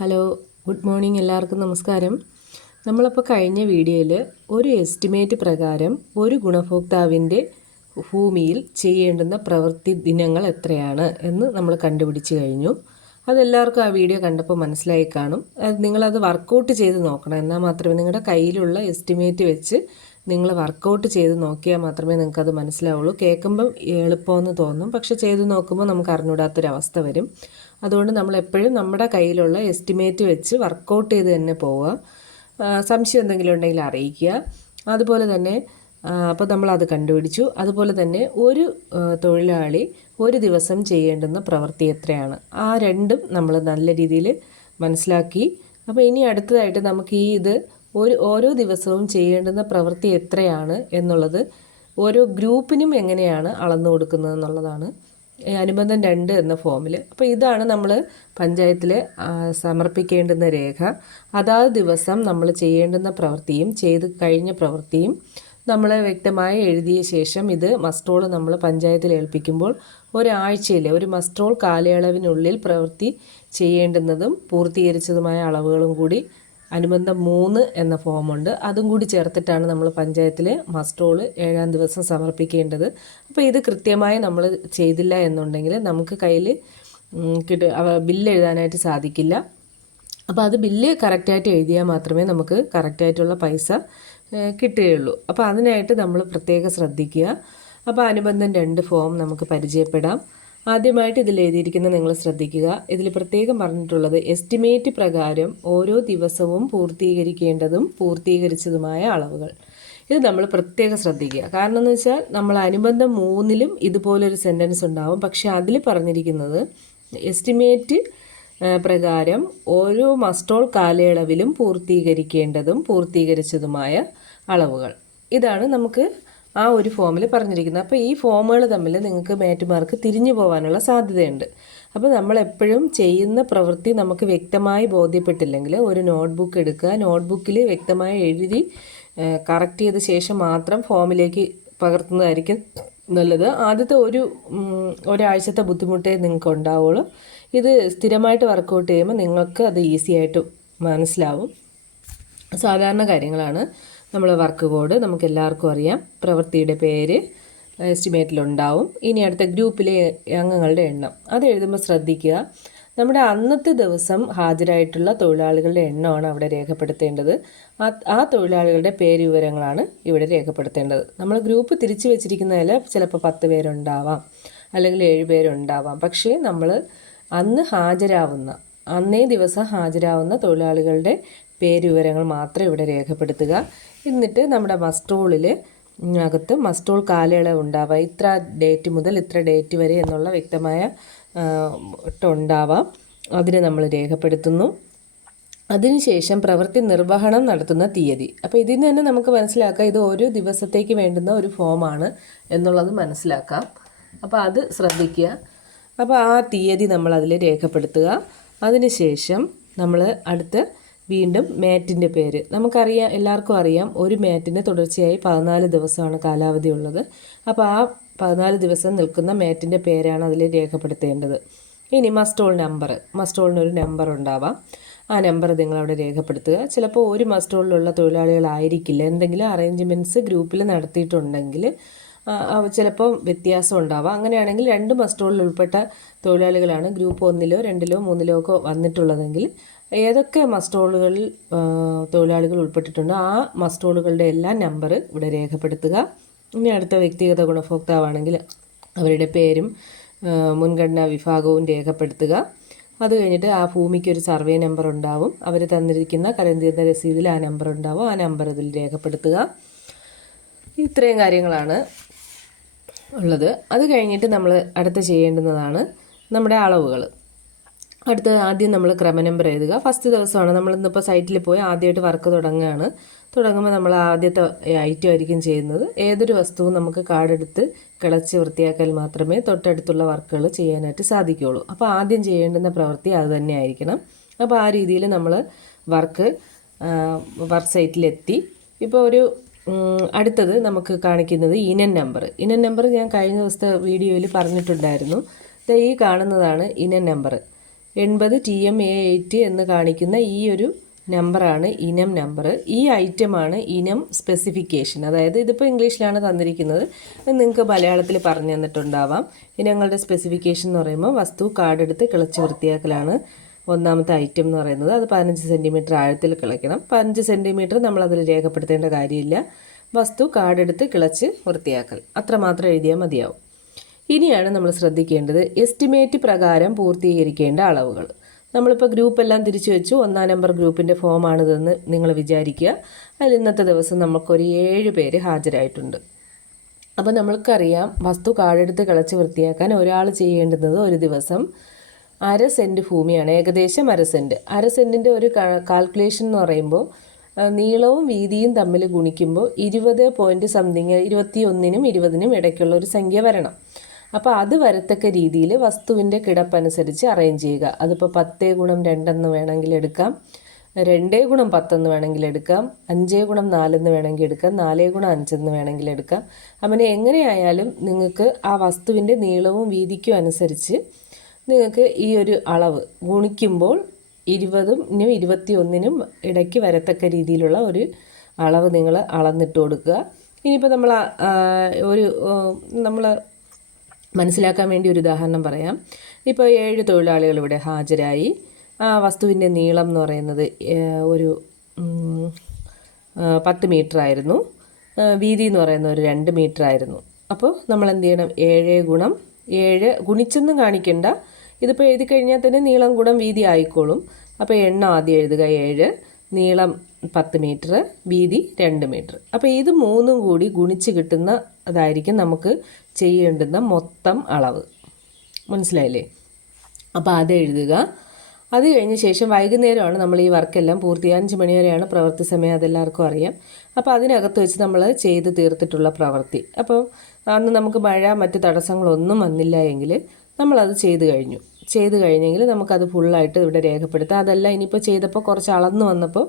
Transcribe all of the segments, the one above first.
Hello, good morning. എല്ലാവർക്കും നമസ്കാരം. നമ്മളപ്പോൾ കഴിഞ്ഞ വീഡിയോയിൽ ഒരു എസ്റ്റിമേറ്റ് പ്രകാരം ഒരു ഗുണഭോക്താവിൻ്റെ ഭൂമിയിൽ ചെയ്യേണ്ടുന്ന പ്രവൃത്തി ദിനങ്ങൾ എത്രയാണ് എന്ന് നമ്മൾ കണ്ടുപിടിച്ച് കഴിഞ്ഞു. അതെല്ലാവർക്കും ആ വീഡിയോ കണ്ടപ്പോൾ മനസ്സിലായി കാണും. നിങ്ങളത് വർക്കൗട്ട് ചെയ്ത് നോക്കണം. എന്നാൽ മാത്രമേ നിങ്ങളുടെ കയ്യിലുള്ള എസ്റ്റിമേറ്റ് വെച്ച് നിങ്ങൾ വർക്കൗട്ട് ചെയ്ത് നോക്കിയാൽ മാത്രമേ നിങ്ങൾക്കത് മനസ്സിലാവുള്ളൂ. കേൾക്കുമ്പം എളുപ്പമെന്ന് തോന്നും, പക്ഷെ ചെയ്ത് നോക്കുമ്പോൾ നമുക്ക് അറിഞ്ഞൂടാത്തൊരവസ്ഥ വരും. അതുകൊണ്ട് നമ്മൾ എപ്പോഴും നമ്മുടെ കയ്യിലുള്ള എസ്റ്റിമേറ്റ് വെച്ച് വർക്കൗട്ട് ചെയ്ത് തന്നെ പോവുക. സംശയം എന്തെങ്കിലും ഉണ്ടെങ്കിൽ അറിയിക്കുക. അതുപോലെ തന്നെ അപ്പോൾ നമ്മളത് കണ്ടുപിടിച്ചു. അതുപോലെ തന്നെ ഒരു തൊഴിലാളി ഒരു ദിവസം ചെയ്യേണ്ടുന്ന പ്രവൃത്തി എത്രയാണ്, ആ രണ്ടും നമ്മൾ നല്ല രീതിയിൽ മനസ്സിലാക്കി. അപ്പോൾ ഇനി അടുത്തതായിട്ട് നമുക്ക് ഓരോ ദിവസവും ചെയ്യേണ്ടുന്ന പ്രവൃത്തി എത്രയാണ് എന്നുള്ളത് ഓരോ ഗ്രൂപ്പിനും എങ്ങനെയാണ് അളന്നു കൊടുക്കുന്നത് എന്നുള്ളതാണ് അനുബന്ധം 2 എന്ന ഫോമിൽ. അപ്പോൾ ഇതാണ് നമ്മൾ പഞ്ചായത്തിൽ സമർപ്പിക്കേണ്ടുന്ന രേഖ. അതാത് ദിവസം നമ്മൾ ചെയ്യേണ്ടുന്ന പ്രവൃത്തിയും ചെയ്ത് കഴിഞ്ഞ പ്രവൃത്തിയും നമ്മൾ വ്യക്തമായി എഴുതിയ ശേഷം ഇത് മസ്റ്റ്റോൾ നമ്മൾ പഞ്ചായത്തിൽ ഏൽപ്പിക്കുമ്പോൾ ഒരാഴ്ചയിലെ ഒരു മസ്റ്റ്റോൾ കാലയളവിനുള്ളിൽ പ്രവൃത്തി ചെയ്യേണ്ടുന്നതും പൂർത്തീകരിച്ചതുമായ അളവുകളും കൂടി അനുബന്ധം 3 എന്ന ഫോമുണ്ട്. അതും കൂടി ചേർത്തിട്ടാണ് നമ്മൾ പഞ്ചായത്തിൽ മസ്റ്റ്റോൾ 7-ാം ദിവസം സമർപ്പിക്കേണ്ടത്. അപ്പോൾ ഇത് കൃത്യമായി നമ്മൾ ചെയ്തില്ല എന്നുണ്ടെങ്കിൽ നമുക്ക് കയ്യിൽ ബില്ല് എഴുതാനായിട്ട് സാധിക്കില്ല. അപ്പോൾ അത് ബില്ല് കറക്റ്റായിട്ട് എഴുതിയാൽ മാത്രമേ നമുക്ക് കറക്റ്റായിട്ടുള്ള പൈസ കിട്ടുകയുള്ളൂ. അപ്പോൾ അതിനായിട്ട് നമ്മൾ പ്രത്യേകം ശ്രദ്ധിക്കുക. അപ്പോൾ അനുബന്ധം 2 ഫോം നമുക്ക് പരിചയപ്പെടാം. ആദ്യമായിട്ട് ഇതിൽ എഴുതിയിരിക്കുന്നത് നിങ്ങൾ ശ്രദ്ധിക്കുക. ഇതിൽ പ്രത്യേകം പറഞ്ഞിട്ടുള്ളത് എസ്റ്റിമേറ്റ് പ്രകാരം ഓരോ ദിവസവും പൂർത്തീകരിക്കേണ്ടതും പൂർത്തീകരിച്ചതുമായ അളവുകൾ. ഇത് നമ്മൾ പ്രത്യേകം ശ്രദ്ധിക്കുക. കാരണം എന്ന് വെച്ചാൽ നമ്മൾ അനുബന്ധം 3-ലും ഇതുപോലൊരു സെൻറ്റൻസ് ഉണ്ടാവും. പക്ഷേ അതിൽ പറഞ്ഞിരിക്കുന്നത് എസ്റ്റിമേറ്റ് പ്രകാരം ഓരോ മസ്റ്റ്റോൾ കാലയളവിലും പൂർത്തീകരിക്കേണ്ടതും പൂർത്തീകരിച്ചതുമായ അളവുകൾ. ഇതാണ് നമുക്ക് ആ ഒരു ഫോമിൽ പറഞ്ഞിരിക്കുന്നത്. അപ്പോൾ ഈ ഫോമുകൾ തമ്മിൽ നിങ്ങൾക്ക് മേറ്റുമാർക്ക് തിരിഞ്ഞു പോകാനുള്ള സാധ്യതയുണ്ട്. അപ്പോൾ നമ്മളെപ്പോഴും ചെയ്യുന്ന പ്രവൃത്തി നമുക്ക് വ്യക്തമായി ബോധ്യപ്പെട്ടില്ലെങ്കിൽ ഒരു നോട്ട്ബുക്ക് എടുക്കുക. നോട്ട്ബുക്കിൽ വ്യക്തമായി എഴുതി കറക്റ്റ് ചെയ്ത ശേഷം മാത്രം ഫോമിലേക്ക് പകർത്തുന്നതായിരിക്കും നല്ലത്. ആദ്യത്തെ ഒരാഴ്ചത്തെ ബുദ്ധിമുട്ടേ നിങ്ങൾക്ക് ഉണ്ടാവുള്ളൂ. ഇത് സ്ഥിരമായിട്ട് വർക്കൗട്ട് ചെയ്യുമ്പോൾ നിങ്ങൾക്ക് അത് ഈസി ആയിട്ട് മനസ്സിലാവും. സാധാരണ കാര്യങ്ങളാണ്. നമ്മൾ വർക്ക് കോഡ് നമുക്ക് എല്ലാവർക്കും അറിയാം. പ്രവൃത്തിയുടെ പേര് എസ്റ്റിമേറ്റിലുണ്ടാവും. ഇനി അടുത്ത ഗ്രൂപ്പിലെ അംഗങ്ങളുടെ എണ്ണം അത് എഴുതുമ്പോൾ ശ്രദ്ധിക്കുക. നമ്മുടെ അന്നത്തെ ദിവസം ഹാജരായിട്ടുള്ള തൊഴിലാളികളുടെ എണ്ണമാണ് അവിടെ രേഖപ്പെടുത്തേണ്ടത്. ആ തൊഴിലാളികളുടെ പേര് വിവരങ്ങളാണ് ഇവിടെ രേഖപ്പെടുത്തേണ്ടത്. നമ്മൾ ഗ്രൂപ്പ് തിരിച്ചു വെച്ചിരിക്കുന്നതിൽ ചിലപ്പോൾ 10 പേരുണ്ടാവാം, അല്ലെങ്കിൽ 7 പേരുണ്ടാവാം. പക്ഷേ നമ്മൾ അന്നേ ദിവസം ഹാജരാവുന്ന തൊഴിലാളികളുടെ പേര് വിവരങ്ങൾ മാത്രം ഇവിടെ രേഖപ്പെടുത്തുക. എന്നിട്ട് നമ്മുടെ അകത്ത് മസ്റ്റ്റോൾ കാലയളവ് ഉണ്ടാവാം. ഇത്ര ഡേറ്റ് മുതൽ ഇത്ര ഡേറ്റ് വരെ എന്നുള്ള വ്യക്തമായ ഉണ്ടാവാം. അതിന് നമ്മൾ രേഖപ്പെടുത്തുന്നു. അതിനുശേഷം പ്രവൃത്തി നിർവഹണം നടത്തുന്ന തീയതി. അപ്പോൾ ഇതിൽ നിന്ന് തന്നെ നമുക്ക് മനസ്സിലാക്കാം ഇത് ഓരോ ദിവസത്തേക്ക് വേണ്ടുന്ന ഒരു ഫോമാണ് എന്നുള്ളത് മനസ്സിലാക്കാം. അപ്പോൾ അത് ശ്രദ്ധിക്കുക. അപ്പോൾ ആ തീയതി നമ്മൾ അതിൽ രേഖപ്പെടുത്തുക. അതിനുശേഷം നമ്മൾ വീണ്ടും മാറ്റിൻ്റെ പേര് നമുക്കറിയാം, എല്ലാവർക്കും അറിയാം. ഒരു മാറ്റിന് തുടർച്ചയായി 14 ദിവസമാണ് കാലാവധി ഉള്ളത്. അപ്പോൾ ആ 14 ദിവസം നിൽക്കുന്ന മാറ്റിൻ്റെ പേരാണ് അതിൽ രേഖപ്പെടുത്തേണ്ടത്. ഇനി മസ്റ്റ്റോളിനൊരു നമ്പർ ഉണ്ടാവാം. ആ നമ്പർ നിങ്ങളവിടെ രേഖപ്പെടുത്തുക. ചിലപ്പോൾ ഒരു മസ്റ്റ്റോളിലുള്ള തൊഴിലാളികളായിരിക്കില്ല. എന്തെങ്കിലും അറേഞ്ച്മെൻറ്റ്സ് ഗ്രൂപ്പിൽ നടത്തിയിട്ടുണ്ടെങ്കിൽ ചിലപ്പോൾ വ്യത്യാസം ഉണ്ടാവാം. അങ്ങനെയാണെങ്കിൽ 2 മസ്റ്റ്റോളിൽ ഉൾപ്പെട്ട തൊഴിലാളികളാണ് ഗ്രൂപ്പ് 1-ലോ 2-ലോ 3-ലോ ഒക്കെ വന്നിട്ടുള്ളതെങ്കിൽ ഏതൊക്കെ മസ്റ്റ്റോളുകളിൽ തൊഴിലാളികൾ ഉൾപ്പെട്ടിട്ടുണ്ടോ ആ മസ്റ്റ്റോളുകളുടെ എല്ലാ നമ്പർ ഇവിടെ രേഖപ്പെടുത്തുക. ഇനി അടുത്ത വ്യക്തിഗത ഗുണഭോക്താവാണെങ്കിൽ അവരുടെ പേരും മുൻഗണനാ വിഭാഗവും രേഖപ്പെടുത്തുക. അത് കഴിഞ്ഞിട്ട് ആ ഭൂമിക്ക് ഒരു സർവേ നമ്പർ ഉണ്ടാവും. അവർ തന്നിരിക്കുന്ന കരംതീർന്ന രസീതിൽ ആ നമ്പർ ഉണ്ടാവും. ആ നമ്പർ ഇതിൽ രേഖപ്പെടുത്തുക. ഇത്രയും കാര്യങ്ങളാണ് ഉള്ളത്. അത് കഴിഞ്ഞിട്ട് നമ്മൾ അടുത്ത് ചെയ്യേണ്ടുന്നതാണ് നമ്മുടെ അളവുകൾ. ആദ്യം നമ്മൾ ക്രമനമ്പർ എഴുതുക. ഫസ്റ്റ് ദിവസമാണ് നമ്മളിന്നിപ്പോൾ സൈറ്റിൽ പോയി ആദ്യമായിട്ട് വർക്ക് തുടങ്ങുമ്പോൾ നമ്മൾ ആദ്യത്തെ ഐറ്റം ആയിരിക്കും ചെയ്യുന്നത്. ഏതൊരു വസ്തുവും നമുക്ക് കാർഡെടുത്ത് കിളച്ച് വൃത്തിയാക്കാൻ മാത്രമേ തൊട്ടടുത്തുള്ള വർക്കുകൾ ചെയ്യാനായിട്ട് സാധിക്കുകയുള്ളൂ. അപ്പോൾ ആദ്യം ചെയ്യേണ്ടുന്ന പ്രവൃത്തി അത് തന്നെ ആയിരിക്കണം. അപ്പോൾ ആ രീതിയിൽ നമ്മൾ വർക്ക് സൈറ്റിലെത്തി. ഇപ്പോൾ അടുത്തത് നമുക്ക് കാണിക്കുന്നത് ഇനൻ നമ്പർ ഞാൻ കഴിഞ്ഞ ദിവസത്തെ വീഡിയോയിൽ പറഞ്ഞിട്ടുണ്ടായിരുന്നു. ഈ കാണുന്നതാണ് ഇനൻ നമ്പർ. 80 TMA8 എന്ന് കാണിക്കുന്ന ഈ ഒരു നമ്പറാണ് ഇനം നമ്പർ. ഈ ഐറ്റമാണ് ഇനം സ്പെസിഫിക്കേഷൻ. അതായത് ഇതിപ്പോൾ ഇംഗ്ലീഷിലാണ് തന്നിരിക്കുന്നത്, നിങ്ങൾക്ക് മലയാളത്തിൽ പറഞ്ഞു തന്നിട്ടുണ്ടാവാം. ഇനങ്ങളുടെ സ്പെസിഫിക്കേഷൻ എന്ന് പറയുമ്പോൾ വസ്തു കാടെടുത്ത് കിളച്ച് വൃത്തിയാക്കലാണ് ഒന്നാമത്തെ ഐറ്റം എന്ന് പറയുന്നത്. അത് 15 സെൻറ്റിമീറ്റർ ആഴത്തിൽ കിളയ്ക്കണം. 15 സെൻറ്റിമീറ്റർ നമ്മളതിൽ രേഖപ്പെടുത്തേണ്ട കാര്യമില്ല. വസ്തു കാടെടുത്ത് കിളച്ച് വൃത്തിയാക്കൽ അത്രമാത്രം എഴുതിയാൽ മതിയാവും. ഇനിയാണ് നമ്മൾ ശ്രദ്ധിക്കേണ്ടത് എസ്റ്റിമേറ്റ് പ്രകാരം പൂർത്തീകരിക്കേണ്ട അളവുകൾ. നമ്മളിപ്പോൾ ഗ്രൂപ്പെല്ലാം തിരിച്ചു വെച്ചു. 1-ാം നമ്പർ ഗ്രൂപ്പിൻ്റെ ഫോമാണിതെന്ന് നിങ്ങൾ വിചാരിക്കുക. അതിൽ ഇന്നത്തെ ദിവസം നമുക്കൊരു 7 പേര് ഹാജരായിട്ടുണ്ട്. അപ്പോൾ നമ്മൾക്കറിയാം വസ്തു കാടെടുത്ത് കിളച്ച് വൃത്തിയാക്കാൻ ഒരാൾ ചെയ്യേണ്ടുന്നത് ഒരു ദിവസം 1/2 സെൻറ്റ് ഭൂമിയാണ്. ഏകദേശം 1/2 സെൻറ്റ്. 1/2 സെൻറ്റിൻ്റെ ഒരു കാൽക്കുലേഷൻ എന്ന് പറയുമ്പോൾ നീളവും വീതിയും തമ്മിൽ ഗുണിക്കുമ്പോൾ 20 പോയിൻറ്റ് സംതിങ് 21നും 20നും ഇടയ്ക്കുള്ള ഒരു സംഖ്യ വരണം. അപ്പോൾ അത് വരത്തക്ക രീതിയിൽ വസ്തുവിൻ്റെ കിടപ്പനുസരിച്ച് അറേഞ്ച് ചെയ്യുക. അതിപ്പോൾ 10 ഗുണം 2 എന്ന് വേണമെങ്കിൽ എടുക്കാം, 2 ഗുണം 10 എന്ന് വേണമെങ്കിൽ എടുക്കാം, 5 ഗുണം 4 എന്ന് വേണമെങ്കിൽ എടുക്കാം, 4 ഗുണം 5 എന്ന് വേണമെങ്കിൽ എടുക്കാം. അങ്ങനെ എങ്ങനെയായാലും നിങ്ങൾക്ക് ആ വസ്തുവിൻ്റെ നീളവും വീതിക്കും അനുസരിച്ച് നിങ്ങൾക്ക് ഈ ഒരു അളവ് ഗുണിക്കുമ്പോൾ 20നും 21നും ഇടയ്ക്ക് വരത്തക്ക രീതിയിലുള്ള ഒരു അളവ് നിങ്ങൾ അളന്നിട്ട് കൊടുക്കുക. ഇനിയിപ്പോൾ നമ്മൾ മനസ്സിലാക്കാൻ വേണ്ടി ഒരു ഉദാഹരണം പറയാം. ഇപ്പോൾ 7 തൊഴിലാളികൾ ഇവിടെ ഹാജരായി. ആ വസ്തുവിൻ്റെ നീളം എന്ന് പറയുന്നത് ഒരു 10 മീറ്റർ ആയിരുന്നു. വീതി എന്ന് പറയുന്നത് ഒരു 2 മീറ്റർ ആയിരുന്നു. അപ്പോൾ നമ്മൾ എന്ത് ചെയ്യണം? 7 ഗുണം 7 ഗുണിച്ചൊന്നും കാണിക്കണ്ട. ഇതിപ്പോൾ എഴുതി കഴിഞ്ഞാൽ തന്നെ നീളം ഗുണം വീതി ആയിക്കോളും. അപ്പോൾ എണ്ണം ആദ്യം എഴുതുക 7, നീളം 10 മീറ്റർ, വീതി 2 മീറ്റർ. അപ്പോൾ ഇത് മൂന്നും കൂടി ഗുണിച്ച് കിട്ടുന്ന അതായിരിക്കും നമുക്ക് ചെയ്യേണ്ടുന്ന മൊത്തം അളവ്. മനസ്സിലായില്ലേ? അപ്പോൾ അത് എഴുതുക. അത് കഴിഞ്ഞ ശേഷം വൈകുന്നേരമാണ് നമ്മൾ ഈ വർക്കെല്ലാം പൂർത്തിയായി. 5 മണി വരെയാണ് പ്രവൃത്തി സമയം, അതെല്ലാവർക്കും അറിയാം. അപ്പോൾ അതിനകത്ത് വെച്ച് നമ്മൾ ചെയ്ത് തീർത്തിട്ടുള്ള പ്രവൃത്തി. അപ്പോൾ അന്ന് നമുക്ക് മഴ മറ്റ് തടസ്സങ്ങളൊന്നും വന്നില്ല എങ്കിൽ നമ്മളത് ചെയ്ത് കഴിഞ്ഞെങ്കിൽ നമുക്കത് ഫുള്ളായിട്ട് ഇവിടെ രേഖപ്പെടുത്താം. അതല്ല ഇനിയിപ്പോൾ ചെയ്തപ്പോൾ കുറച്ച് അളന്ന് വന്നപ്പോൾ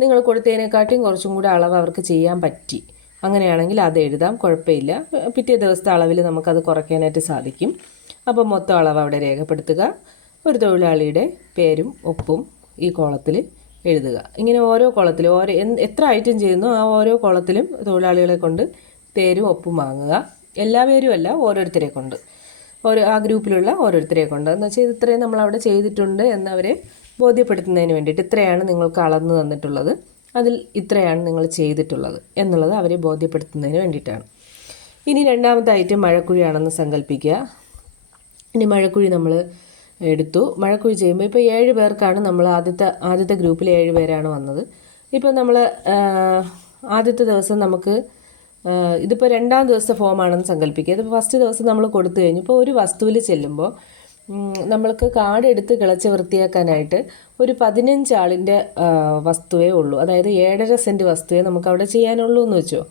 നിങ്ങൾ കൊടുത്തതിനെക്കാട്ടിയും കുറച്ചും കൂടെ അളവ് അവർക്ക് ചെയ്യാൻ പറ്റി, അങ്ങനെയാണെങ്കിൽ അത് എഴുതാം, കുഴപ്പമില്ല. പിറ്റേ ദിവസത്തെ അളവിൽ നമുക്കത് കുറയ്ക്കാനായിട്ട് സാധിക്കും. അപ്പോൾ മൊത്തം അളവ് അവിടെ രേഖപ്പെടുത്തുക. ഒരു തൊഴിലാളിയുടെ പേരും ഒപ്പും ഈ കോളത്തിൽ എഴുതുക. ഇങ്ങനെ ഓരോ കോളത്തിലും എത്ര ഐറ്റം ചെയ്യുന്നു ആ ഓരോ കോളത്തിലും തൊഴിലാളികളെ കൊണ്ട് പേരും ഒപ്പും വാങ്ങുക. എല്ലാ പേരും അല്ല, ഓരോരുത്തരെ കൊണ്ട്, ആ ഗ്രൂപ്പിലുള്ള ഓരോരുത്തരെ കൊണ്ട്. എന്ന് വെച്ചാൽ ഇത്രയും നമ്മളവിടെ ചെയ്തിട്ടുണ്ട് എന്നവരെ ബോധ്യപ്പെടുത്തുന്നതിന് വേണ്ടിയിട്ട്, ഇത്രയാണ് നിങ്ങൾക്ക് അളന്ന് തന്നിട്ടുള്ളത്, അതിൽ ഇത്രയാണ് നിങ്ങൾ ചെയ്തിട്ടുള്ളത് എന്നുള്ളത് അവരെ ബോധ്യപ്പെടുത്തുന്നതിന് വേണ്ടിയിട്ടാണ്. ഇനി രണ്ടാമത്തെ ഐറ്റം മഴക്കുഴിയാണെന്ന് സങ്കല്പിക്കുക. ഇനി മഴക്കുഴി നമ്മൾ എടുത്തു. മഴക്കുഴി ചെയ്യുമ്പോൾ ഇപ്പോൾ 7 പേർക്കാണ് നമ്മൾ ആദ്യത്തെ ഗ്രൂപ്പിൽ 7 പേരാണ് വന്നത്. ഇപ്പോൾ നമ്മൾ ആദ്യത്തെ ദിവസം നമുക്ക് ഇതിപ്പോൾ 2-ാം ദിവസത്തെ ഫോമാണെന്ന് സങ്കല്പിക്കുക. ഇതിപ്പോൾ ഫസ്റ്റ് ദിവസം നമ്മൾ കൊടുത്തു കഴിഞ്ഞു. ഇപ്പോൾ ഒരു വസ്തുവിൽ ചെല്ലുമ്പോൾ നമ്മൾക്ക് കാടെടുത്ത് കിളച്ച് വൃത്തിയാക്കാനായിട്ട് ഒരു 15 ആളിൻ്റെ വസ്തുവേ ഉള്ളൂ. അതായത് 7.5 സെൻറ്റ് വസ്തുവേ നമുക്ക് അവിടെ ചെയ്യാനുള്ളൂ എന്ന് വെച്ചോ.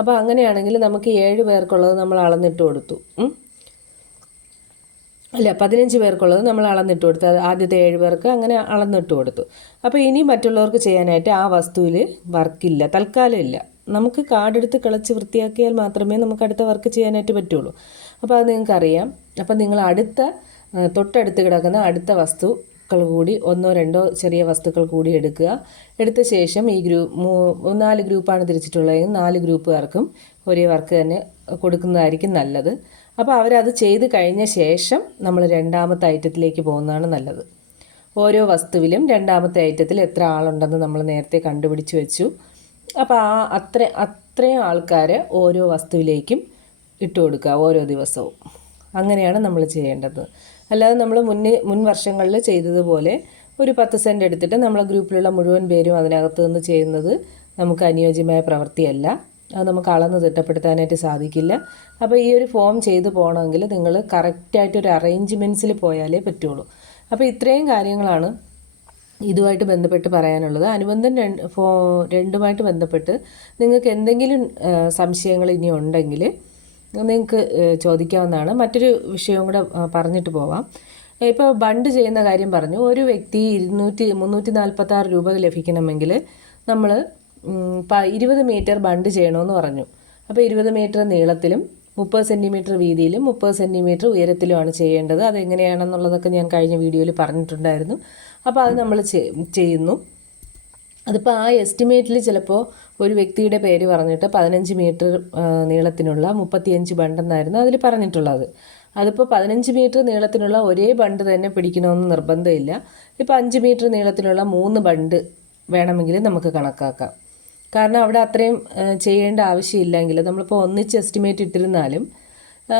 അപ്പോൾ അങ്ങനെയാണെങ്കിൽ നമുക്ക് 7 പേർക്കുള്ളത് നമ്മൾ അളന്നിട്ട് കൊടുത്തു. 15 പേർക്കുള്ളത് നമ്മൾ അളന്നിട്ട് കൊടുത്തു. ആദ്യത്തെ 7 പേർക്ക് അങ്ങനെ അളന്നിട്ട് കൊടുത്തു. അപ്പോൾ ഇനി മറ്റുള്ളവർക്ക് ചെയ്യാനായിട്ട് ആ വസ്തുവിൽ വർക്കില്ല, തൽക്കാലം ഇല്ല. നമുക്ക് കാടെടുത്ത് കിളച്ച് വൃത്തിയാക്കിയാൽ മാത്രമേ നമുക്ക് അടുത്ത വർക്ക് ചെയ്യാനായിട്ട് പറ്റുള്ളൂ. അപ്പോൾ അത് നിങ്ങൾക്കറിയാം. അപ്പോൾ നിങ്ങൾ തൊട്ടടുത്ത് കിടക്കുന്ന അടുത്ത വസ്തുക്കൾ കൂടി 1-2 ചെറിയ വസ്തുക്കൾ കൂടി എടുക്കുക. എടുത്ത ശേഷം ഈ 4 ഗ്രൂപ്പാണ് തിരിച്ചിട്ടുള്ളതെങ്കിൽ 4 ഗ്രൂപ്പുകാർക്കും ഒരേ വർക്ക് തന്നെ കൊടുക്കുന്നതായിരിക്കും നല്ലത്. അപ്പോൾ അവരത് ചെയ്ത് കഴിഞ്ഞ ശേഷം നമ്മൾ 2-ാമത്തെ ഐറ്റത്തിലേക്ക് പോകുന്നതാണ് നല്ലത്. ഓരോ വസ്തുവിലും 2-ാമത്തെ ഐറ്റത്തിൽ എത്ര ആളുണ്ടെന്ന് നമ്മൾ നേരത്തെ കണ്ടുപിടിച്ച് വെച്ചു. അപ്പോൾ അത്രയും ആൾക്കാരെ ഓരോ വസ്തുവിലേക്കും ഇട്ട് കൊടുക്കുക ഓരോ ദിവസവും. അങ്ങനെയാണ് നമ്മൾ ചെയ്യേണ്ടത്. അല്ലാതെ നമ്മൾ മുൻ വർഷങ്ങളിൽ ചെയ്തതുപോലെ ഒരു 10 സെൻറ്റ് എടുത്തിട്ട് നമ്മളെ ഗ്രൂപ്പിലുള്ള മുഴുവൻ പേരും അതിനകത്ത് നിന്ന് ചെയ്യുന്നത് നമുക്ക് അനുയോജ്യമായ പ്രവൃത്തിയല്ല. അത് നമുക്ക് അളന്ന് തിട്ടപ്പെടുത്താനായിട്ട് സാധിക്കില്ല. അപ്പോൾ ഈ ഒരു ഫോം ചെയ്ത് പോകണമെങ്കിൽ നിങ്ങൾ കറക്റ്റായിട്ടൊരു അറേഞ്ച്മെൻറ്റ്സിൽ പോയാലേ പറ്റുള്ളൂ. അപ്പോൾ ഇത്രയും കാര്യങ്ങളാണ് ഇതുമായിട്ട് ബന്ധപ്പെട്ട് പറയാനുള്ളത്. അനുബന്ധം 2-ുമായിട്ട് ബന്ധപ്പെട്ട് നിങ്ങൾക്ക് എന്തെങ്കിലും സംശയങ്ങൾ ഇനി ഉണ്ടെങ്കിൽ നിങ്ങൾക്ക് ചോദിക്കാവുന്നതാണ്. മറ്റൊരു വിഷയവും കൂടെ പറഞ്ഞിട്ട് പോവാം. ഇപ്പോൾ ബണ്ട് ചെയ്യുന്ന കാര്യം പറഞ്ഞു. ഒരു വ്യക്തി 346 രൂപ ലഭിക്കണമെങ്കിൽ നമ്മൾ 20 മീറ്റർ ബണ്ട് ചെയ്യണമെന്ന് പറഞ്ഞു. അപ്പോൾ 20 മീറ്റർ നീളത്തിലും 30 സെൻറ്റിമീറ്റർ വീതിയിലും 30 സെൻറ്റിമീറ്റർ ഉയരത്തിലുമാണ് ചെയ്യേണ്ടത്. അതെങ്ങനെയാണെന്നുള്ളതൊക്കെ ഞാൻ കഴിഞ്ഞ വീഡിയോയിൽ പറഞ്ഞിട്ടുണ്ടായിരുന്നു. അപ്പോൾ അത് നമ്മൾ ചെയ്യുന്നു. അതിപ്പോൾ ആ എസ്റ്റിമേറ്റിൽ ചിലപ്പോൾ ഒരു വ്യക്തിയുടെ പേര് പറഞ്ഞിട്ട് 15 മീറ്റർ നീളത്തിനുള്ള 35 ബണ്ടെന്നായിരുന്നു അതിൽ പറഞ്ഞിട്ടുള്ളത്. അതിപ്പോൾ 15 മീറ്റർ നീളത്തിനുള്ള ഒരേ ബണ്ട് തന്നെ പിടിക്കണമെന്ന് നിർബന്ധമില്ല. ഇപ്പോൾ 5 മീറ്റർ നീളത്തിലുള്ള 3 ബണ്ട് വേണമെങ്കിൽ നമുക്ക് കണക്കാക്കാം. കാരണം അവിടെ അത്രയും ചെയ്യേണ്ട ആവശ്യമില്ലെങ്കിൽ നമ്മളിപ്പോൾ ഒന്നിച്ച് എസ്റ്റിമേറ്റ് ഇട്ടിരുന്നാലും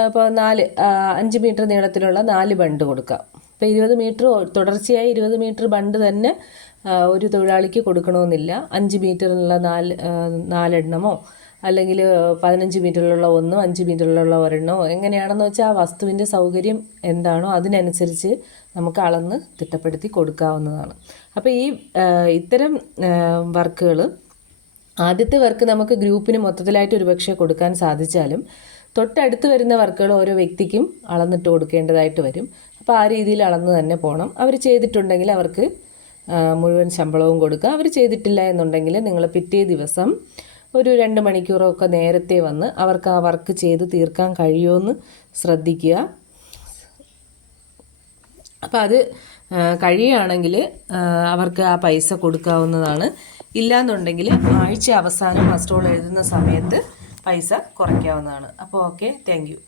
ഇപ്പോൾ 5 മീറ്റർ നീളത്തിലുള്ള 4 ബണ്ട് കൊടുക്കാം. ഇപ്പോൾ 20 മീറ്റർ തുടർച്ചയായി 20 മീറ്റർ ബണ്ട് തന്നെ ഒരു തൊഴിലാളിക്ക് കൊടുക്കണമെന്നില്ല. 5 മീറ്ററിലുള്ള 4 എണ്ണമോ അല്ലെങ്കിൽ 15 മീറ്ററിലുള്ള 1, 5 മീറ്ററിലുള്ള 1 എങ്ങനെയാണെന്ന് വെച്ചാൽ ആ വസ്തുവിൻ്റെ സൗകര്യം എന്താണോ അതിനനുസരിച്ച് നമുക്ക് അളന്ന് തിട്ടപ്പെടുത്തി കൊടുക്കാവുന്നതാണ്. അപ്പോൾ ഇത്തരം വർക്കുകൾ, ആദ്യത്തെ വർക്ക് നമുക്ക് ഗ്രൂപ്പിന് മൊത്തത്തിലായിട്ട് ഒരുപക്ഷെ കൊടുക്കാൻ സാധിച്ചാലും തൊട്ടടുത്ത് വരുന്ന വർക്കുകൾ ഓരോ വ്യക്തിക്കും അളന്നിട്ട് കൊടുക്കേണ്ടതായിട്ട് വരും. അപ്പോൾ ആ രീതിയിൽ അളന്ന് തന്നെ പോകണം. അവർ ചെയ്തിട്ടുണ്ടെങ്കിൽ അവർക്ക് മുഴുവൻ ശമ്പളവും കൊടുക്കുക. അവർ ചെയ്തിട്ടില്ല എന്നുണ്ടെങ്കിൽ നിങ്ങൾ പിറ്റേ ദിവസം ഒരു 2 മണിക്കൂറൊക്കെ നേരത്തെ വന്ന് അവർക്ക് ആ വർക്ക് ചെയ്ത് തീർക്കാൻ കഴിയുമെന്ന് ശ്രദ്ധിക്കുക. അപ്പോൾ അത് കഴിയുകയാണെങ്കിൽ അവർക്ക് ആ പൈസ കൊടുക്കാവുന്നതാണ്. ഇല്ലയെന്നുണ്ടെങ്കിൽ ആഴ്ച അവസാനം മസ്റ്റർ റോൾ എഴുതുന്ന സമയത്ത് പൈസ കുറയ്ക്കാവുന്നതാണ്. അപ്പോൾ ഓക്കെ, താങ്ക് യു.